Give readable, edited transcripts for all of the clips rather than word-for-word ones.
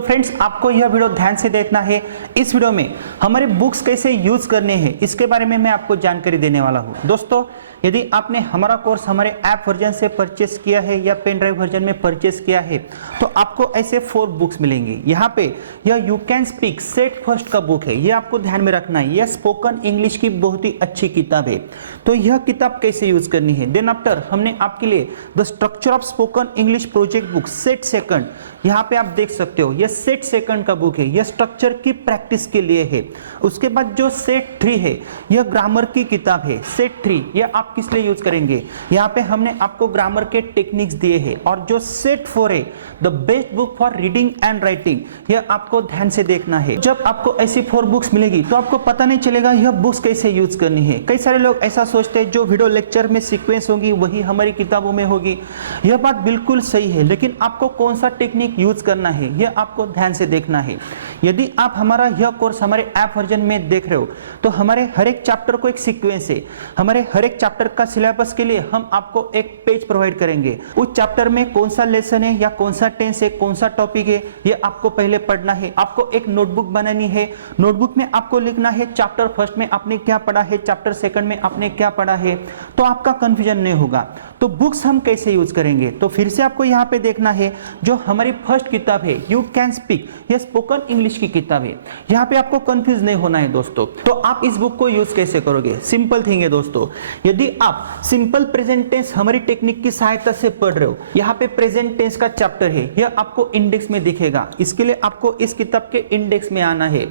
तो फ्रेंड्स, आपको यह वीडियो ध्यान से देखना है। इस वीडियो में हमारे बुक्स कैसे यूज करने हैं इसके बारे में मैं आपको जानकारी देने वाला हूं। दोस्तों, यदि आपने हमारा कोर्स हमारे ऐप वर्जन से परचेस किया है या पेन ड्राइव वर्जन में परचेस किया है तो आपको ऐसे 4 बुक्स मिलेंगे। यहाँ पे यह you can speak set first का बुक है, यह आपको ध्यान में रखना है। यह स्पोकन इंग्लिश की बहुत ही अच्छी किताब है। तो यह किताब कैसे यूज करनी है। देन आफ्टर हमने आपके लिए the structure of spoken English project book set second, यहाँ पे आप देख सकते हो यह सेट सेकंड का बुक है। यह स्ट्रक्चर की प्रैक्टिस के लिए है। उसके बाद जो सेट 3 है यह ग्रामर की किताब है। सेट 3 यह आप किस लिए यूज करेंगे, यहाँ पे हमने आपको ग्रामर के टेक्निक्स दिए हैं। और जो सेट 4 है the best book for reading and writing, यह आपको ध्यान से देखना है। जब आपको ऐसी 4 बुक्स मिलेगी तो आपको पता नहीं चलेगा यह बुक्स कैसे यूज करनी है। कई सारे लोग ऐसा सोचते हैं जो वीडियो लेक्चर में सीक्वेंस होगी वही हमारी किताबों में होगी। यह बात बिल्कुल सही है, लेकिन आपको कौन सा टेक्निक यूज करना है यह आपको ध्यान से देखना है। यदि आप हमारा यह कोर्स हमारे ऐप वर्जन में देख रहे हो तो हमारे हर एक चैप्टर को एक सीक्वेंस है। हमारे हर एक चैप्टर का सिलेबस के लिए हम आपको एक पेज प्रोवाइड करेंगे। उस चैप्टर में कौन सा लेसन है या कौन सा टेंस है, कौन सा टॉपिक है, यह आपको पहले पढ़ना है। आपको एक नोटबुक बनानी है। नोटबुक में आपको लिखना है चैप्टर फर्स्ट में आपने क्या पढ़ा है, चैप्टर सेकंड में आपने क्या पढ़ा है, तो आपका कंफ्यूजन नहीं होगा। तो बुक्स हम कैसे यूज करेंगे, तो फिर से आपको यहाँ पे देखना है जो हमारी फर्स्ट किताब है यू कैन स्पीक, यह स्पोकन इंग्लिश की किताब है। यहाँ पे आपको कंफ्यूज नहीं होना है दोस्तों। तो आप इस बुक को यूज कैसे करोगे, सिंपल थिंग है दोस्तों। यदि आप सिंपल प्रेजेंट टेंस हमारी टेक्निक की सहायता से पढ़ रहे हो, यहाँ पे प्रेजेंट टेंस का चैप्टर है, यह आपको इंडेक्स में दिखेगा। इसके लिए आपको इस किताब के इंडेक्स में आना है।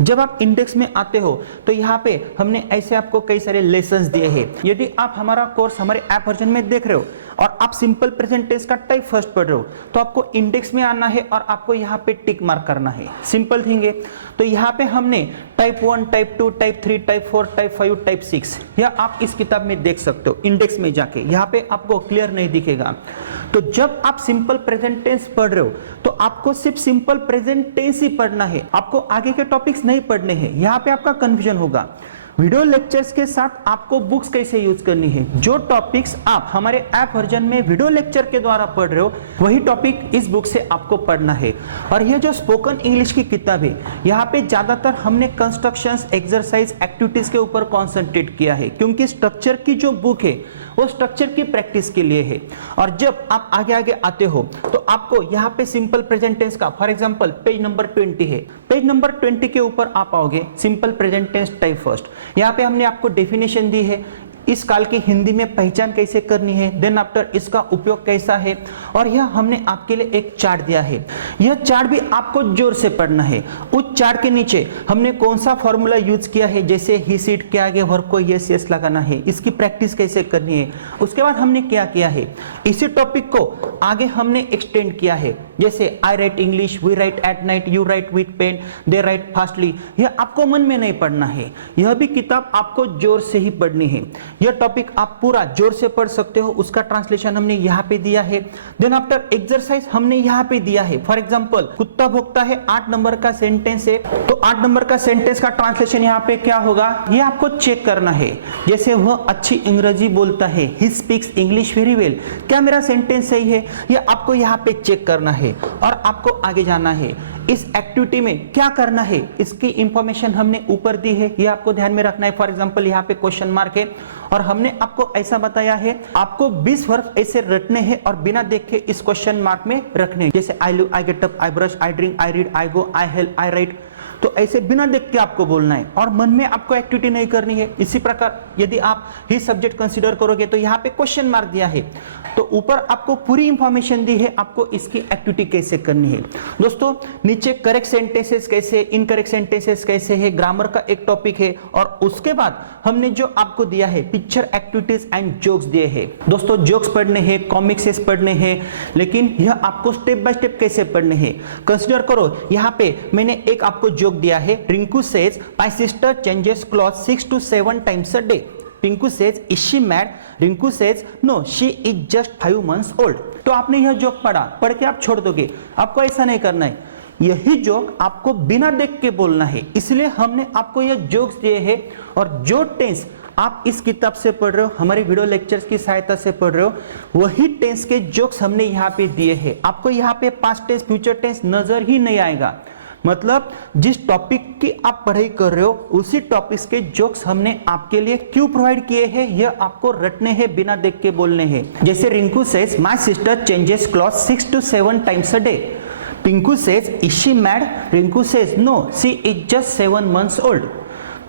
जब आप इंडेक्स में आते हो तो यहाँ पे हमने ऐसे आपको कई सारे लेसन्स दिए हैं। यदि आप हमारा कोर्स हमारे ऐप वर्जन में देख रहे हो और आप सिंपल प्रेजेंट टेंस का टाइप फर्स्ट पढ़ रहे हो तो आपको इंडेक्स में आना है और आपको यहाँ पे टिक मार्क करना है। सिंपल थिंग है। तो यहाँ पे हमने type 1, type 2, type 3, type 4, type 5, type 6 यह आप इस किताब में देख सकते हो इंडेक्स में जाके। यहाँ पे आपको क्लियर नहीं दिखेगा। तो जब आप सिंपल प्रेजेंट टेंस पढ़ रहे हो तो आपको सिर्फ सिंपल प्रेजेंट टेंस ही पढ़ना है, आपको आगे के टॉपिक्स नहीं पढ़ने हैं। यहाँ पे आपका कंफ्यूजन होगा। वीडियो लेक्चर्स के साथ आपको बुक्स कैसे यूज करनी है, जो टॉपिक्स आप हमारे ऐप वर्जन में वीडियो लेक्चर के द्वारा पढ़ रहे हो वही टॉपिक इस बुक से आपको पढ़ना है। और यह जो स्पोकन इंग्लिश की किताब है यहाँ पे ज्यादातर हमने कंस्ट्रक्शंस, एक्सरसाइज, एक्टिविटीज के ऊपर कॉन्सेंट्रेट किया है, क्योंकि स्ट्रक्चर की जो बुक है वो स्ट्रक्चर की प्रैक्टिस के लिए है। और जब आप आगे आगे आते हो तो आपको यहाँ पे सिंपल प्रेजेंट टेंस का, फॉर एग्जांपल पेज नंबर 20 है, पेज नंबर 20 के ऊपर आप आओगे simple present tense type first. यहाँ पे हमने आपको डेफिनेशन दी है, इस काल की हिंदी में पहचान कैसे करनी है, देन आफ्टर इसका उपयोग कैसा है, और यह हमने आपके लिए एक चार्ट दिया है। यह चार्ट भी आपको जोर से पढ़ना है। उस चार्ट के नीचे हमने कौन सा फॉर्मूला यूज किया है, जैसे ही सीट के आगे वर्ब को यस यस लगाना है, इसकी प्रैक्टिस कैसे करनी है। उसके बाद हमने क्या किया है, इसी टॉपिक को आगे हमने एक्सटेंड किया है, जैसे I write English, we write at night, you write with pen, they write fastly. यह आपको मन में नहीं पढ़ना है, यह भी किताब आपको जोर से ही पढ़नी है। यह टॉपिक आप पूरा जोर से पढ़ सकते हो, उसका ट्रांसलेशन हमने यहाँ पे दिया है। देन आफ्टर एक्सरसाइज हमने यहाँ पे दिया है। फॉर एग्जांपल कुत्ता भौंकता है 8 नंबर का सेंटेंस है, तो 8 नंबर का सेंटेंस का ट्रांसलेशन यहाँ पे क्या होगा ये आपको चेक करना है। जैसे वह अच्छी अंग्रेजी बोलता है, he speaks English very well, क्या मेरा सेंटेंस सही है, यह आपको यहाँ पे चेक करना है और आपको आगे जाना है। इस एक्टिविटी में क्या करना है इसकी इंफॉर्मेशन हमने ऊपर दी है, ये आपको ध्यान में रखना है। फॉर एग्जांपल यहाँ पे क्वेश्चन मार्क है और हमने आपको ऐसा बताया है आपको 20 वर्ब ऐसे रटने हैं और बिना देखे इस क्वेश्चन मार्क में रखने हैं, जैसे I look, I get up, I brush, I drink, I read, I go, I help, I right. तो ऐसे बिना देख के आपको बोलना है और मन में आपको एक्टिविटी नहीं करनी है। इसी प्रकार यदि आप ही सब्जेक्ट कंसीडर करोगे तो यहाँ पे क्वेश्चन मार्क दिया है, तो ऊपर आपको पूरी इंफॉर्मेशन दी है आपको इसकी एक्टिविटी कैसे करनी है। दोस्तों नीचे करेक्ट सेंटेंसेस कैसे, इनकरेक्ट सेंटेंसेस कैसे है, ग्रामर का एक टॉपिक है, और उसके बाद हमने जो आपको दिया है पिक्चर एक्टिविटीज एंड जोक्स दिए हैं। दोस्तों जोक्स पढ़ने हैं, कॉमिक्स पढ़ने हैं, लेकिन यह आपको स्टेप बाय स्टेप कैसे पढ़ने हैं कंसीडर करो। यहाँ पे मैंने एक आपको जोक दिया है, Rinku says my sister changes cloth 6 to 7 times a day. Pinku says is she mad, Rinku says no she is just 5 months old। तो आपने यह जोक पढ़ के आप छोड़ दोगे, आपको ऐसा नहीं करना है। यही जोक आपको बिना देख के बोलना है, इसलिए हमने आपको यह जोक्स दिए हैं। और जो टेंस आप इस किताब से पढ़ रहे हो, हमारे वीडियो लेक्चर्स की सहायता से पढ़ रहे हो, वही टेंस के जोक्स हमने यहाँ पे दिए हैं। आपको यहाँ पे पास्ट टेंस, फ्यूचर टेंस नजर ही नहीं आएगा। मतलब जिस टॉपिक की आप पढ़ाई कर रहे हो उसी टॉपिक्स के जोक्स हमने आपके लिए क्यों प्रोवाइड किए हैं, यह आपको रटने हैं, बिना देख के बोलने हैं। जैसे Rinku says my sister changes clothes 6 to 7 times a day। Pinku says is she mad? Rinku says no, she is just 7 months old।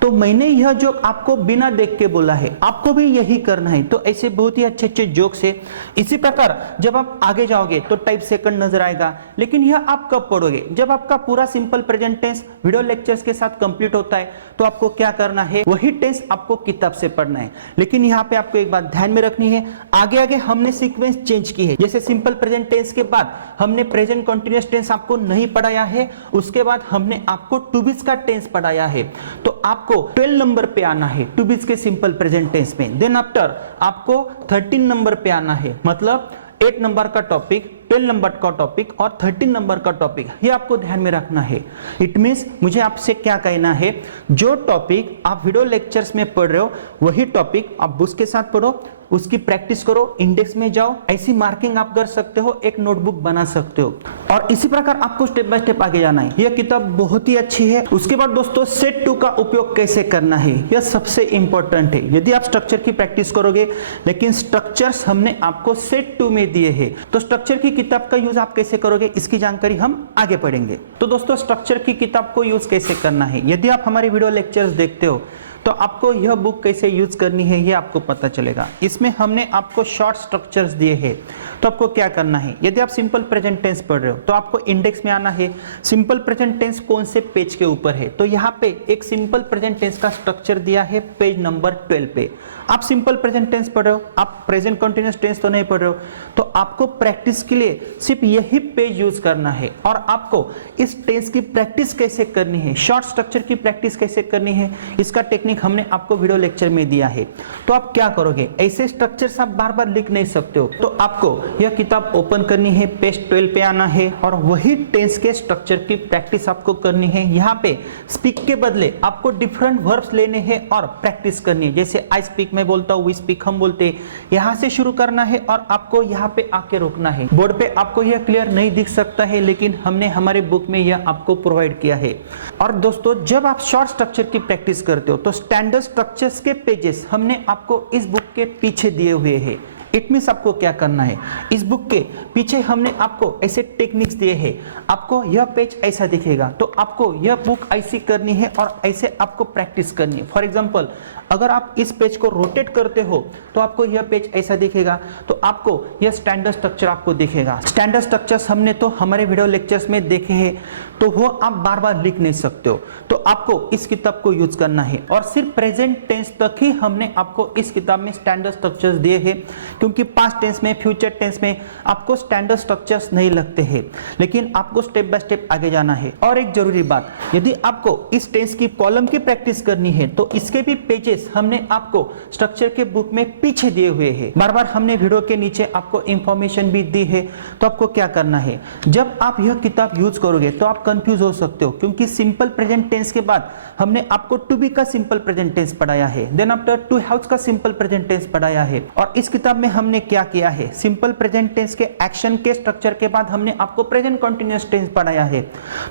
तो मैंने यह जोक आपको बिना देख के बोला है, आपको भी यही करना है। तो ऐसे बहुत ही अच्छे अच्छे जोक्स है। इसी प्रकार जब आप आगे जाओगे तो टाइप सेकंड नजर आएगा, लेकिन यह आप कब पढ़ोगे? जब आपका पूरा simple present tense video lectures के साथ कंप्लीट होता है तो आपको क्या करना है, वही टेंस आपको किताब से पढ़ना है। लेकिन यहाँ पे आपको एक बात ध्यान में रखनी है, आगे आगे हमने सीक्वेंस चेंज की है। जैसे सिंपल प्रेजेंट टेंस के बाद हमने प्रेजेंट कंटीन्यूअस टेंस आपको नहीं पढ़ाया है, उसके बाद हमने आपको टू बीज का टेंस पढ़ाया है। तो आपको 12 नंबर पे आना है टू बीज के सिंपल प्रेजेंट टेंस में। देन आफ्टर आपको 13 नंबर पे आना है, मतलब 8 नंबर का टॉपिक, 12 नंबर का टॉपिक और 13 नंबर का टॉपिक, ये आपको ध्यान में रखना है। इट मींस मुझे आपसे क्या कहना है, जो टॉपिक आप वीडियो लेक्चर्स में पढ़ रहे हो वही टॉपिक आप बुक्स के साथ पढ़ो, उसकी प्रैक्टिस करो, इंडेक्स में जाओ, ऐसी मार्किंग आप कर सकते हो, एक नोटबुक बना सकते हो और इसी प्रकार आपको स्टेप बाय स्टेप आगे जाना है। यह किताब बहुत ही अच्छी है। उसके बाद दोस्तों सेट 2 का उपयोग कैसे करना है, यह सबसे इंपॉर्टेंट है। यदि आप स्ट्रक्चर की प्रैक्टिस करोगे, लेकिन स्ट्रक्चर्स हमने आपको सेट 2 में दिए हैं, तो स्ट्रक्चर की किताब का यूज आप कैसे करोगे इसकी जानकारी हम आगे पढ़ेंगे। तो दोस्तों स्ट्रक्चर की किताब को यूज कैसे करना है, यदि आप हमारे वीडियो लेक्चर्स देखते हो तो आपको यह बुक कैसे यूज करनी है ये आपको पता चलेगा। इसमें हमने आपको शॉर्ट स्ट्रक्चर्स दिए हैं। तो आपको क्या करना है, यदि आप सिंपल प्रेजेंट टेंस पढ़ रहे हो तो आपको इंडेक्स में आना है। सिंपल प्रेजेंट टेंस कौन से पेज के ऊपर है, तो यहाँ पे एक सिंपल प्रेजेंट टेंस का स्ट्रक्चर दिया है पेज नंबर 12 पे। आप सिंपल प्रेजेंट टेंस पढ़ रहे हो, आप प्रेजेंट कंटीन्यूअस टेंस तो नहीं पढ़ रहे हो, तो आपको प्रैक्टिस के लिए सिर्फ यही पेज यूज करना है। और आपको इस टेंस की प्रैक्टिस कैसे करनी है, शॉर्ट स्ट्रक्चर की प्रैक्टिस कैसे करनी है, इसका टेक्निक हमने आपको वीडियो लेक्चर में दिया है। तो आप क्या करोगे, ऐसे स्ट्रक्चर्स आप बार बार लिख नहीं सकते हो, तो आपको यह किताब ओपन करनी है, पेज 12 पे आना है और वही टेंस के स्ट्रक्चर की प्रैक्टिस आपको करनी है। यहाँ पे स्पीक के बदले आपको डिफरेंट वर्ब्स लेने हैं और प्रैक्टिस करनी है। जैसे आई स्पीक मैं बोलता हूँ, वी स्पीक हम बोलते हैं, यहाँ से शुरू करना है और आपको यहाँ पे आके रोकना है। बोर्ड पे आपको यह क्लियर नहीं दिख सकता है, लेकिन हमने हमारे बुक में यह आपको प्रोवाइड किया है। और दोस्तों जब आप शॉर्ट स्ट्रक्चर की प्रैक्टिस करते हो तो स्टैंडर्ड स्ट्रक्चर्स के पेजेस हमने आपको इस बुक के पीछे दिए हुए हैं। इट मींस आपको क्या करना है, इस बुक के पीछे हमने आपको ऐसे टेक्निक्स दिए हैं। आपको यह पेज ऐसा दिखेगा तो आपको यह बुक ऐसी करनी है और ऐसे आपको प्रैक्टिस करनी है। फॉर एग्जांपल अगर आप इस पेज को रोटेट करते हो तो आपको यह पेज ऐसा दिखेगा, तो आपको यह स्टैंडर्ड स्ट्रक्चर आपको दिखेगा। स्टैंडर्ड स्ट्रक्चर्स हमने तो हमारे वीडियो लेक्चर्स में देखे हैं, तो वो आप बार बार लिख नहीं सकते हो, तो आपको इस किताब को यूज करना है। और सिर्फ प्रेजेंट टेंस तक ही हमने आपको इस किताब में स्टैंडर्ड स्ट्रक्चर्स दिए हैं, क्योंकि पास्ट टेंस में, फ्यूचर टेंस में आपको स्टैंडर्ड स्ट्रक्चर्स नहीं लगते हैं, लेकिन आपको स्टेप बाय स्टेप आगे जाना है। और एक जरूरी बात, यदि आपको इस टेंस की कॉलम की प्रैक्टिस करनी है तो इसके भी पेजेस हमने आपको स्ट्रक्चर के बुक में पीछे दिए हुए हैं। बार बार हमने वीडियो के नीचे आपको इंफॉर्मेशन भी दी है। तो आपको क्या करना है, जब आप यह किताब यूज करोगे तो आप कंफ्यूज हो सकते हो, क्योंकि सिंपल प्रेजेंट टेंस के बाद हमने आपको टू बी का सिंपल प्रेजेंट टेंस पढ़ाया है, देन आफ्टर टू हैव्स का सिंपल प्रेजेंट टेंस पढ़ाया है। और इस किताब में हमने क्या किया है, सिंपल प्रेजेंट टेंस के एक्शन के स्ट्रक्चर के बाद हमने आपको प्रेजेंट कंटीन्यूअस टेंस पढ़ाया है।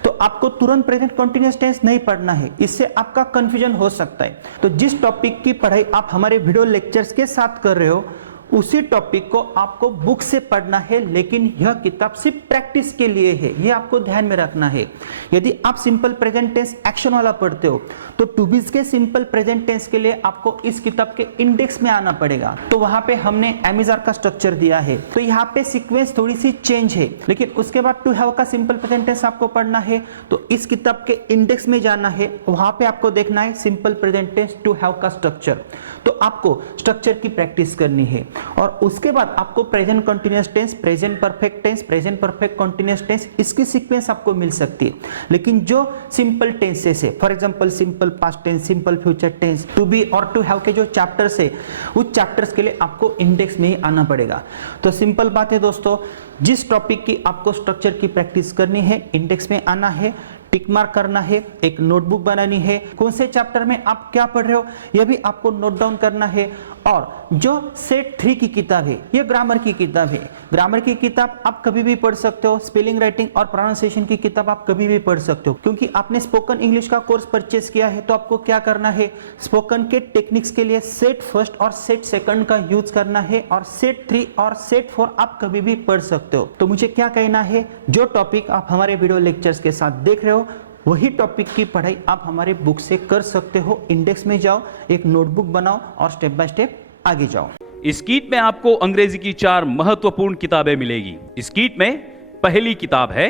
तो आपको तुरंत प्रेजेंट कंटीन्यूअस टेंस नहीं पढ़ना है, इससे आपका कंफ्यूजन हो सकता है। तो जिस टॉपिक की पढ़ाई आप हमारे वीडियो लेक्चर्स के साथ कर रहे हो उसी टॉपिक को आपको बुक से पढ़ना है, लेकिन यह किताब सिर्फ प्रैक्टिस के लिए है, यह आपको ध्यान में रखना है। यदि आप सिंपल प्रेजेंट टेंस एक्शन वाला पढ़ते हो तो टू बीज के सिंपल प्रेजेंट टेंस के लिए आपको इस किताब के इंडेक्स में आना पड़ेगा। तो वहां पे हमने एमिजार का स्ट्रक्चर दिया है, तो यहाँ पे सीक्वेंस थोड़ी सी चेंज है, लेकिन उसके बाद टू हैव का सिंपल प्रेजेंट टेंस आपको पढ़ना है, तो इस किताब के इंडेक्स में जाना है, वहां पे आपको देखना है simple present tense to have का स्ट्रक्चर। तो आपको स्ट्रक्चर की प्रैक्टिस करनी है और उसके बाद आपको present continuous tense, present perfect tense, present perfect continuous tense, इसकी सीक्वेंस आपको मिल सकती है। लेकिन जो सिंपल टेंसेस है, for example simple past tense, simple future tense, to be और टू हैव के जो चैप्टर्स है उस चैप्टर्स के लिए आपको इंडेक्स में ही आना पड़ेगा। तो सिंपल बात है दोस्तों, जिस टॉपिक की आपको स्ट्रक्चर की प्रैक्टिस करनी है इंडेक्स में आना है, टिक मार्क करना है, एक नोटबुक बनानी है, कौन से चैप्टर में आप क्या पढ़ रहे हो यह भी आपको नोट डाउन करना है। और जो सेट 3 की किताब है यह ग्रामर की किताब है। ग्रामर की किताब आप कभी भी पढ़ सकते हो, स्पेलिंग राइटिंग और प्रोनाउंसिएशन की किताब आप कभी भी पढ़ सकते हो। क्योंकि आपने स्पोकन इंग्लिश का कोर्स परचेस किया है तो आपको क्या करना है, स्पोकन के टेक्निक्स के लिए सेट फर्स्ट और सेट सेकंड का यूज करना है और सेट 3 और सेट 4 आप कभी भी पढ़ सकते हो। तो मुझे क्या कहना है, जो टॉपिक आप हमारे वीडियो लेक्चर्स के साथ देख रहे हो वही टॉपिक की पढ़ाई आप हमारे बुक से कर सकते हो। इंडेक्स में जाओ, एक नोटबुक बनाओ और स्टेप बाय स्टेप आगे जाओ। इस किट में आपको अंग्रेजी की 4 महत्वपूर्ण किताबें मिलेगी। इस किट में पहली किताब है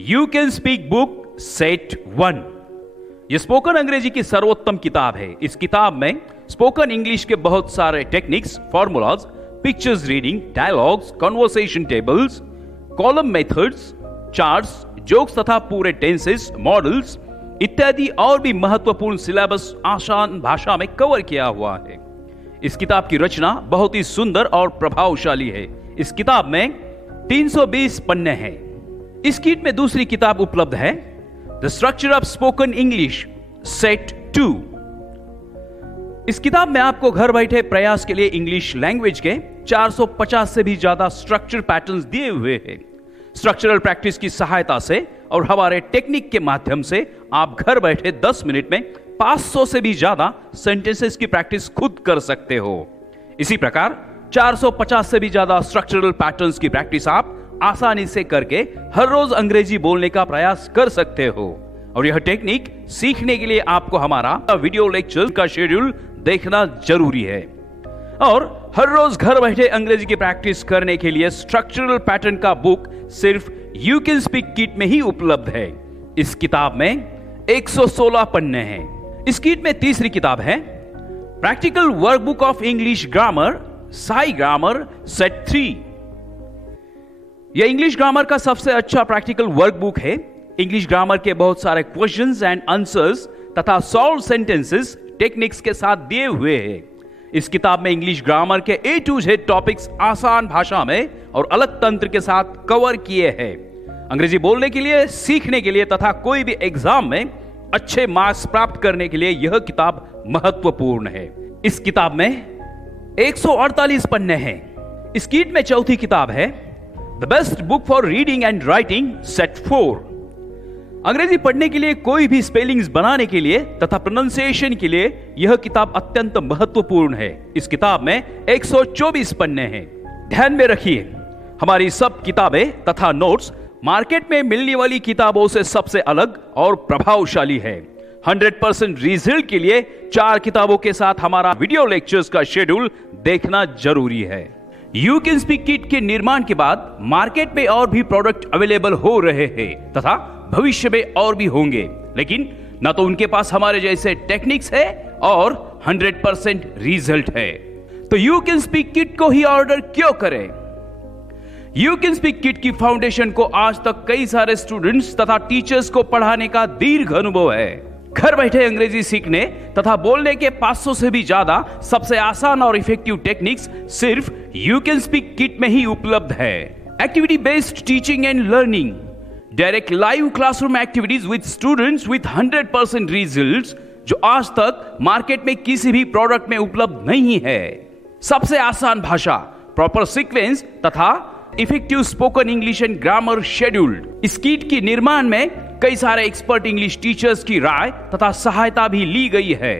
you can speak book set 1। यह स्पोकन अंग्रेजी की सर्वोत्तम किताब है। इस किताब में स्पोकन इंग्लिश के बहुत सारे techniques, formulas, pictures reading, dialogues, conversation tables, column methods, charts, jokes तथा पूरे टेंसेस, मॉडल्स इत्यादि और भी महत्वपूर्ण सिलेबस आसान भाषा में कवर किया हुआ है। इस किताब की रचना बहुत ही सुंदर और प्रभावशाली है। इस किताब में 320 पन्ने हैं। इस किट में दूसरी किताब उपलब्ध है the structure of spoken English set 2। इस किताब में आपको घर बैठे प्रयास के लिए इंग्लिश लैंग्वेज के 450 से भी ज्यादा स्ट्रक्चर पैटर्न्स दिए हुए हैं। स्ट्रक्चरल प्रैक्टिस की सहायता से और हमारे टेक्निक के माध्यम से आप घर बैठे 10 मिनट में 500 से भी ज्यादा सेंटेंसेस की प्रैक्टिस खुद कर सकते हो। इसी प्रकार 450 से भी ज्यादा स्ट्रक्चरल पैटर्न्स की प्रैक्टिस आप आसानी से करके हर रोज अंग्रेजी बोलने का प्रयास कर सकते हो। और यह टेक्निक सीखने के लिए आपको हमारा वीडियो लेक्चर का शेड्यूल देखना जरूरी है। और हर रोज घर बैठे अंग्रेजी की प्रैक्टिस करने के लिए स्ट्रक्चरल पैटर्न का बुक सिर्फ यू कैन स्पीक किट में ही उपलब्ध है। इस किताब में 116 पन्ने हैं। इस किट में तीसरी किताब है practical workbook of English grammar Sai grammar set 3। यह इंग्लिश ग्रामर का सबसे अच्छा प्रैक्टिकल वर्कबुक है। इंग्लिश ग्रामर के बहुत सारे क्वेश्चंस एंड आंसर्स तथा सॉल्व सेंटेंसेस टेक्निक्स के साथ दिए हुए हैं। इस किताब में इंग्लिश ग्रामर के A to Z टॉपिक्स आसान भाषा में और अलग तंत्र के साथ कवर किए हैं। अंग्रेजी बोलने के लिए, सीखने के लिए तथा कोई भी एग्जाम में अच्छे मार्क्स प्राप्त करने के लिए यह किताब महत्वपूर्ण है। इस किताब में 148 पन्ने हैं। इस किट में चौथी किताब है the best book for reading and writing set 4। अंग्रेजी पढ़ने के लिए, कोई भी स्पेलिंग्स बनाने के लिए तथा प्रोनाउंसिएशन के लिए यह किताब अत्यंत महत्वपूर्ण है। इस किताब में 124 पन्ने हैं। ध्यान में रखिए, हमारी सब किताबें तथा नोट्स मार्केट में मिलने वाली किताबों से सबसे अलग और प्रभावशाली है। 100% रिजल्ट के लिए 4 किताबों के साथ हमारा वीडियो लेक्चर्स का शेड्यूल देखना जरूरी है। यू कैन स्पीक किट के निर्माण के बाद मार्केट में और भी प्रोडक्ट अवेलेबल हो रहे हैं तथा भविष्य में और भी होंगे, लेकिन ना तो उनके पास हमारे जैसे टेक्निक्स है और 100% रिजल्ट है। तो यू कैन स्पीक किट को ही ऑर्डर क्यों करें? यू कैन स्पीक किट की फाउंडेशन को आज तक कई सारे स्टूडेंट्स तथा टीचर्स को पढ़ाने का दीर्घ अनुभव है। घर बैठे अंग्रेजी सीखने तथा बोलने के 500 से भी ज्यादा सबसे आसान और इफेक्टिव टेक्निक्स सिर्फ यू कैन स्पीक किट में ही उपलब्ध है। Activity based teaching and learning, direct live classroom activities with students with 100% results, जो आज तक मार्केट में किसी भी प्रोडक्ट में उपलब्ध नहीं है। सबसे आसान भाषा, प्रॉपर सीक्वेंस तथा effective spoken English and grammar scheduled. इस किट के निर्माण में कई सारे एक्सपर्ट इंग्लिश टीचर्स की राय तथा सहायता भी ली गई है।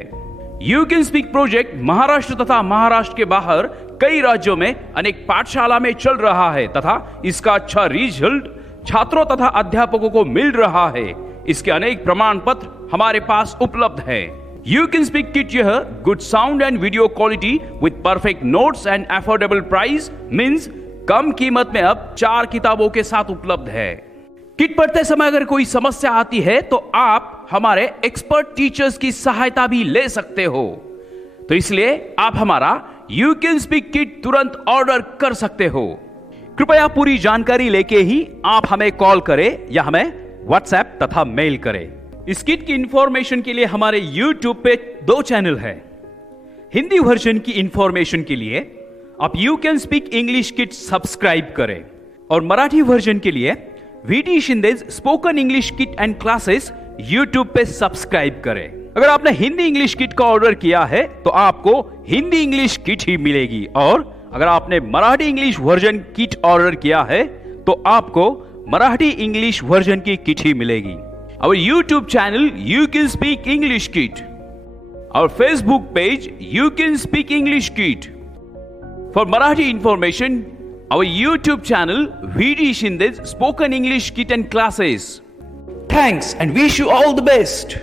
You can speak project Maharashtra तथा महाराष्ट्र के बाहर कई राज्यों में अनेक पाठशाला में चल रहा है तथा इसका अच्छा रिजल्ट छात्रों तथा अध्यापकों को मिल रहा है। इसके अनेक प्रमाण पत्र हमारे पास उपलब्ध है। यू कैन स्पीक किट यह good sound and video quality with perfect notes and affordable price means कम कीमत में अब 4 किताबों के साथ उपलब्ध है। किट पढ़ते समय अगर कोई समस्या आती है तो आप हमारे एक्सपर्ट टीचर्स की सहायता भी ले सकते हो। तो इसलिए आप हमारा यू कैन स्पीक किट तुरंत ऑर्डर कर सकते हो। कृपया पूरी जानकारी लेके ही आप हमें कॉल करें या हमें व्हाट्सएप तथा मेल करें। इस किट की इंफॉर्मेशन के लिए हमारे YouTube पे 2 चैनल है। हिंदी वर्जन की इंफॉर्मेशन के लिए आप you can speak English kit subscribe करें और मराठी वर्जन के लिए VT Shinde's spoken English kit and classes YouTube पे सब्सक्राइब करें। अगर आपने हिंदी इंग्लिश किट का ऑर्डर किया है तो आपको हिंदी इंग्लिश किट ही मिलेगी, और अगर आपने Marathi English version kit order किया है तो आपको मराठी इंग्लिश वर्जन की किट ही मिलेगी। Our YouTube channel You Can Speak English Kit, our Facebook page You Can Speak English Kit. For Marathi information, our YouTube channel VD Shindez Spoken English Kit and Classes. Thanks and wish you all the best.